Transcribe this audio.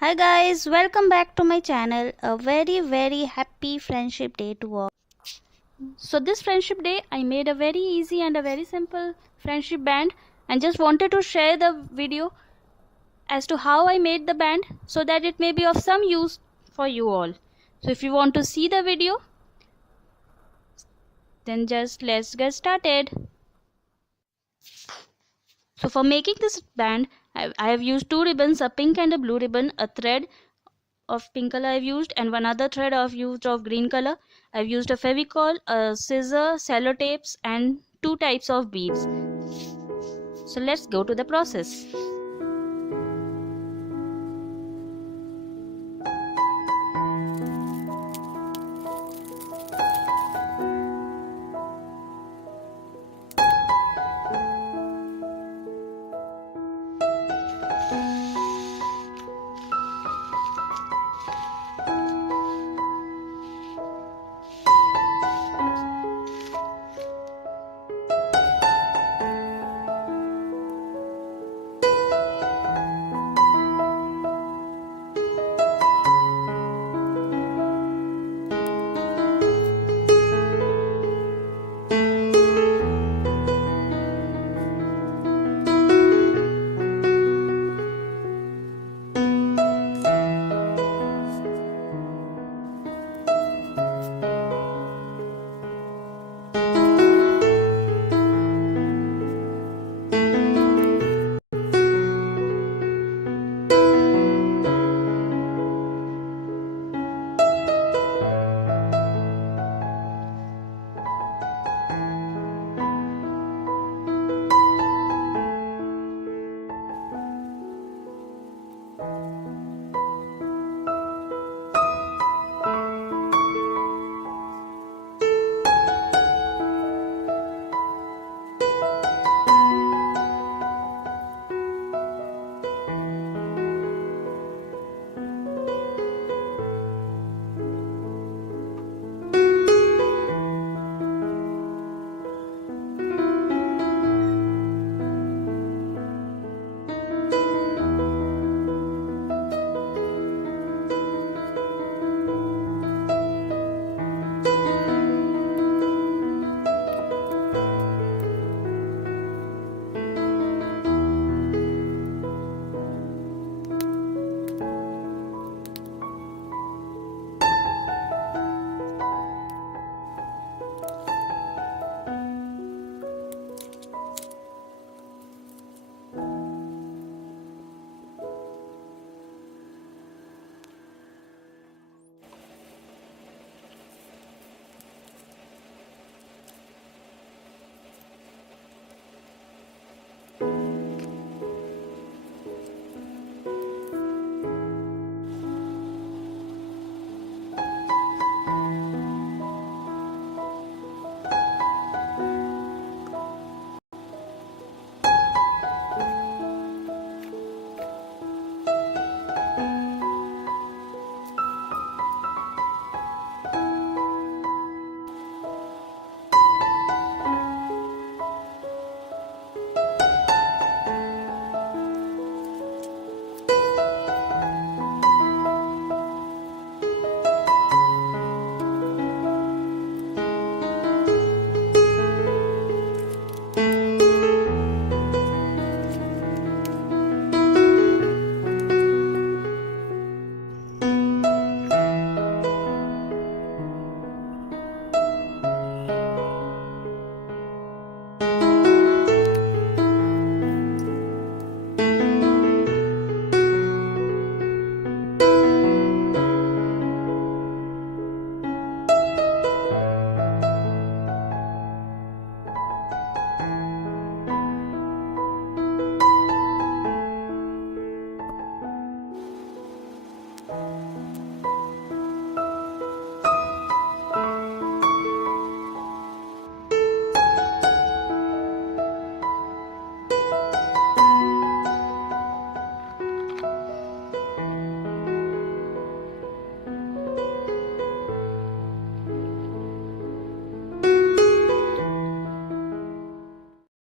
Hi guys, welcome back to my channel. A very happy friendship day to all. So this friendship day I made a very easy and a very simple friendship band and just wanted to share the video as to how I made the band so that it may be of some use for you all. So if you want to see the video, then just let's get started. So for making this band, I have used two ribbons, a pink and a blue ribbon, a thread of pink color I've used, and one other thread I've used of green color. I've used a fevicol, a scissor, sellotapes, and two types of beads. So let's go to the process.